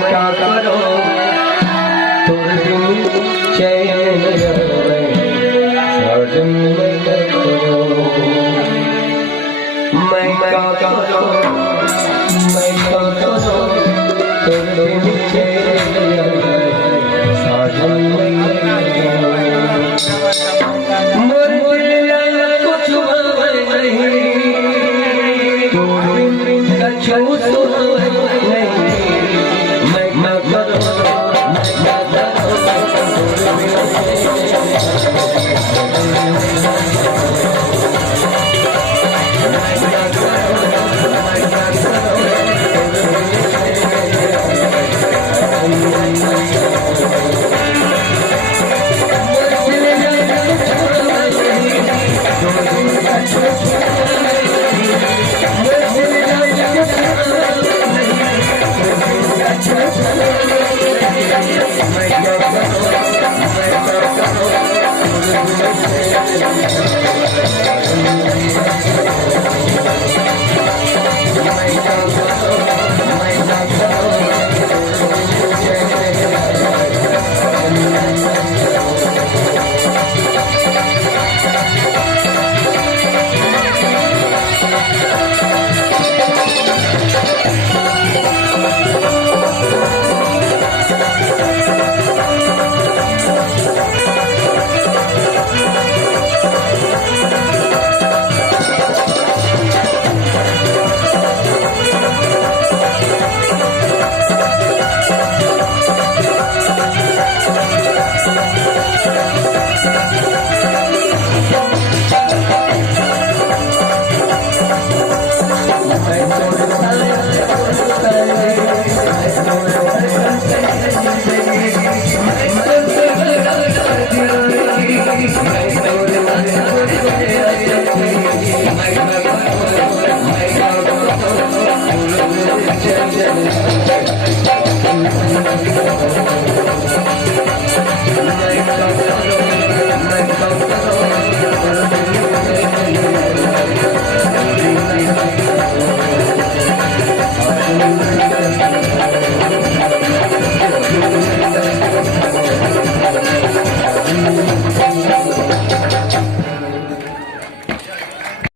क्या करो तुर बिन चैन साजन मैं करो मैं क्या करो मैं क्या करो तुर बिन चैन साजन मैं करो मोर दिल कुछ नहीं तुर बिन कछु